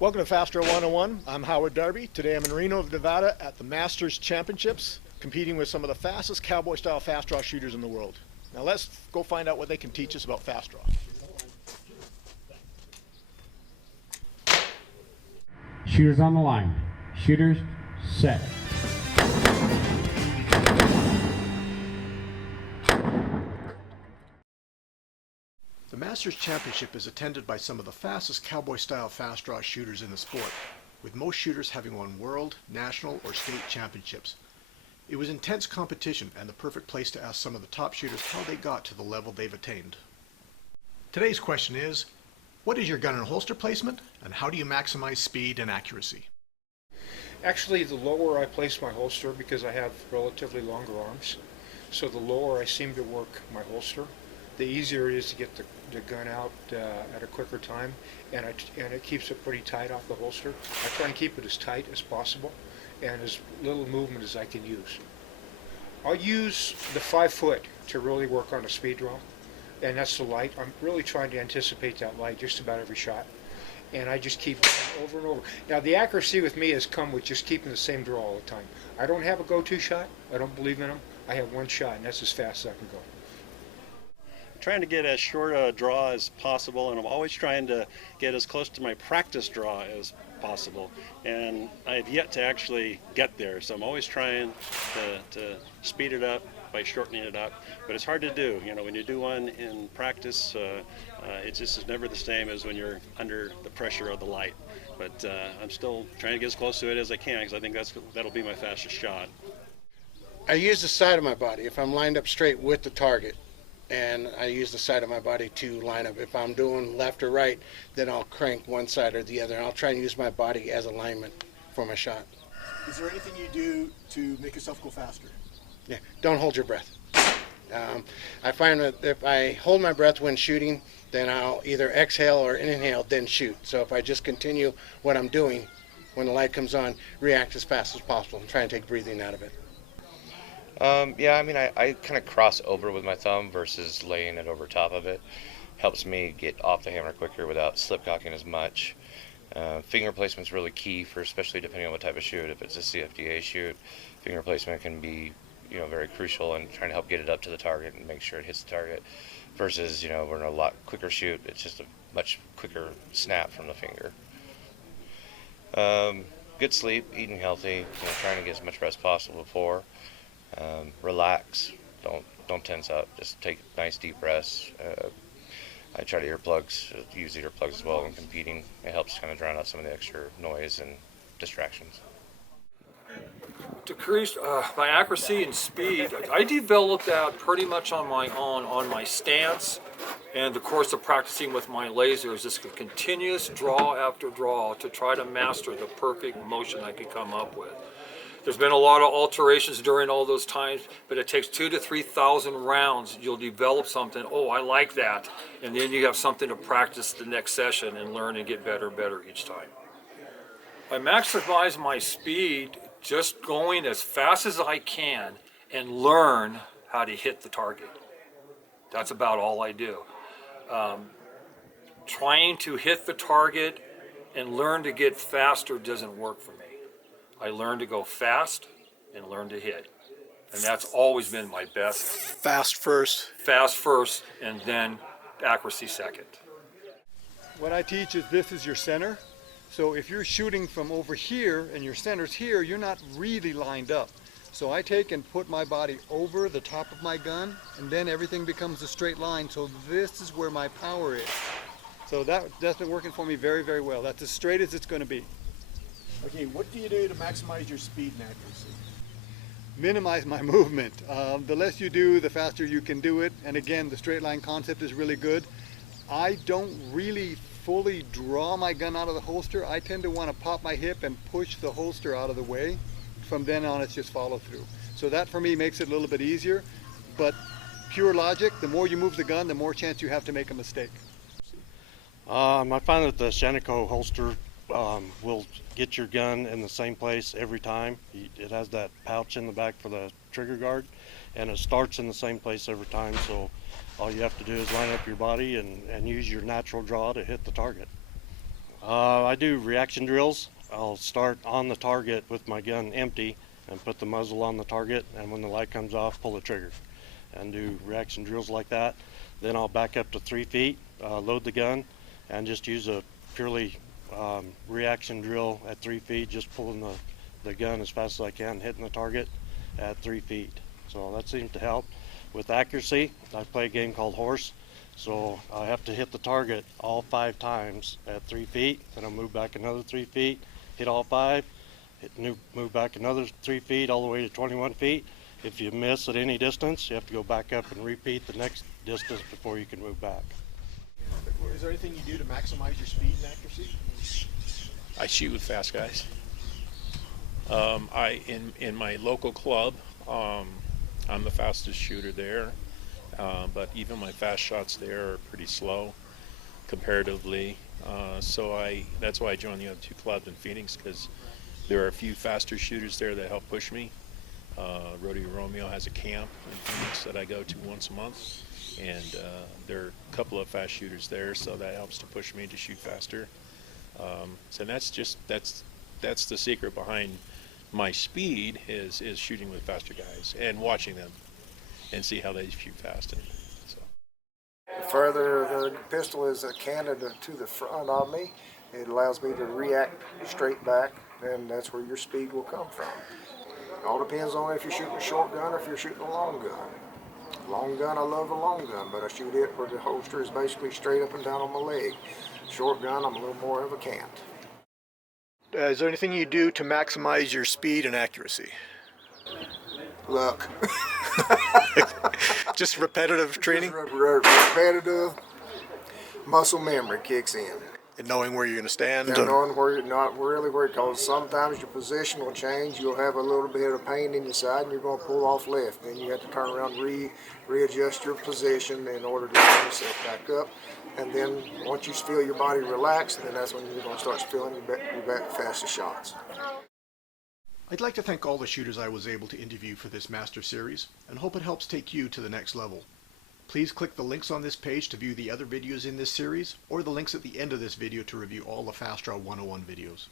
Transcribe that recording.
Welcome to Fast Draw 101. I'm Howard Darby. Today I'm in Reno, Nevada at the Masters Championships, competing with some of the fastest cowboy-style fast draw shooters in the world. Now let's go find out what they can teach us about fast draw. Shooters on the line. Shooters, set. The Masters Championship is attended by some of the fastest cowboy-style fast draw shooters in the sport, with most shooters having won world, national, or state championships. It was intense competition and the perfect place to ask some of the top shooters how they got to the level they've attained. Today's question is, what is your gun and holster placement, and how do you maximize speed and accuracy? Actually, the lower I place my holster, because I have relatively longer arms, so the lower I seem to work my holster, the easier it is to get the gun out at a quicker time, and it keeps it pretty tight off the holster. I try and keep it as tight as possible and as little movement as I can use. I'll use the 5 foot to really work on a speed draw, and that's the light. I'm really trying to anticipate that light just about every shot, and I just keep going over and over. Now the accuracy with me has come with just keeping the same draw all the time. I don't have a go-to shot. I don't believe in them. I have one shot, and that's as fast as I can go. Trying to get as short a draw as possible, and I'm always trying to get as close to my practice draw as possible, and I've yet to actually get there, so I'm always trying to speed it up by shortening it up, but it's hard to do. You know, when you do one in practice, it just is never the same as when you're under the pressure of the light, but I'm still trying to get as close to it as I can, because I think that'll be my fastest shot. I use the side of my body if I'm lined up straight with the target, and I use the side of my body to line up. If I'm doing left or right, then I'll crank one side or the other, and I'll try and use my body as alignment for my shot. Is there anything you do to make yourself go faster? Yeah, don't hold your breath. I find that if I hold my breath when shooting, then I'll either exhale or inhale, then shoot. So if I just continue what I'm doing, when the light comes on, react as fast as possible and try and take breathing out of it. Yeah, I mean, I kind of cross over with my thumb versus laying it over top of it. Helps me get off the hammer quicker without slip cocking as much. Finger placement's really key for, especially depending on what type of shoot. If it's a CFDA shoot, finger placement can be, very crucial in trying to help get it up to the target and make sure it hits the target. Versus, we're in a lot quicker shoot. It's just a much quicker snap from the finger. Good sleep, eating healthy, trying to get as much rest possible before. Relax, don't tense up, just take nice deep breaths. I try to use earplugs as well when competing. It helps kind of drown out some of the extra noise and distractions. To increase my accuracy and speed, I developed that pretty much on my own, on my stance, and the course of practicing with my lasers, just a continuous draw after draw to try to master the perfect motion I could come up with. There's been a lot of alterations during all those times, but it takes 2,000 to 3,000 rounds. You'll develop something, oh, I like that. And then you have something to practice the next session and learn and get better and better each time. I maximize my speed just going as fast as I can and learn how to hit the target. That's about all I do. Trying to hit the target and learn to get faster doesn't work for me. I learn to go fast and learn to hit. And that's always been my best. Fast first. Fast first, and then accuracy second. What I teach is this is your center. So if you're shooting from over here and your center's here, you're not really lined up. So I take and put my body over the top of my gun, and then everything becomes a straight line. So this is where my power is. So that's been working for me very, very well. That's as straight as it's going to be. Okay, what do you do to maximize your speed and accuracy? Minimize my movement. The less you do, the faster you can do it. And again, the straight line concept is really good. I don't really fully draw my gun out of the holster. I tend to want to pop my hip and push the holster out of the way. From then on, it's just follow through. So that for me makes it a little bit easier. But pure logic, the more you move the gun, the more chance you have to make a mistake. I find that the Shanico holster will get your gun in the same place every time. It has that pouch in the back for the trigger guard, and it starts in the same place every time, so all you have to do is line up your body and use your natural draw to hit the target. I do reaction drills. I'll start on the target with my gun empty and put the muzzle on the target, and when the light comes off, pull the trigger and do reaction drills like that. Then I'll back up to 3 feet, load the gun, and just use a purely reaction drill at 3 feet, just pulling the gun as fast as I can, hitting the target at 3 feet. So that seems to help. With accuracy, I play a game called Horse, so I have to hit the target all 5 times at 3 feet, then I'll move back another 3 feet, hit all 5, move back another 3 feet all the way to 21 feet. If you miss at any distance, you have to go back up and repeat the next distance before you can move back. Is there anything you do to maximize your speed and accuracy? I shoot with fast guys. In my local club, I'm the fastest shooter there, but even my fast shots there are pretty slow comparatively. That's why I joined the other 2 clubs in Phoenix, because there are a few faster shooters there that help push me. Rodeo Romeo has a camp in Phoenix that I go to once a month, and there are a couple of fast shooters there, so that helps to push me to shoot faster. So that's the secret behind my speed is shooting with faster guys and watching them and see how they shoot fast. The further the pistol is canted to the front of me, it allows me to react straight back, and that's where your speed will come from. It all depends on if you're shooting a short gun or if you're shooting a long gun. Long gun, I love a long gun, but I shoot it where the holster is basically straight up and down on my leg. Short gun, I'm a little more of a cant. Is there anything you do to maximize your speed and accuracy? Luck. Just repetitive training? Repetitive muscle memory kicks in. And knowing where you're going to stand? And knowing where you're not really where, because sometimes your position will change. You'll have a little bit of pain in your side and you're going to pull off left. Then you have to turn around and readjust your position in order to get yourself back up. And then once you feel your body relax, then that's when you're going to start feeling your fastest shots. I'd like to thank all the shooters I was able to interview for this Master Series, and hope it helps take you to the next level. Please click the links on this page to view the other videos in this series, or the links at the end of this video to review all the Fast Draw 101 videos.